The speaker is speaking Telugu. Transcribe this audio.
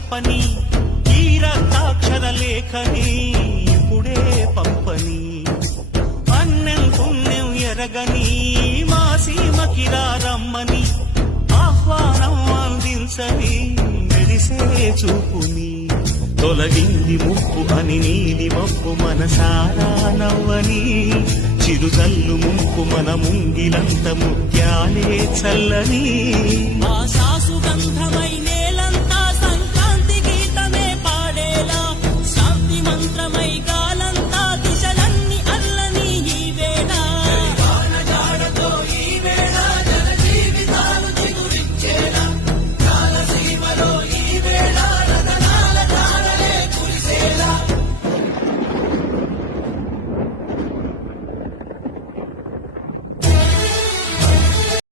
చెప్పని ఈ రక్తాక్షర లేఖని ఇప్పుడే పంపని అన్నం పుణ్యం ఎరగని మా సీమకిరా రమ్మని ఆహ్వానం అందించని మెరిసే చూపుని తొలగింది ముప్పు అని నీలి మప్పు మనసారా నవ్వని చిరుజల్లు ముంపు మన ముంగిలంత ముత్యాలే చల్లని ఆశా సుగంధమై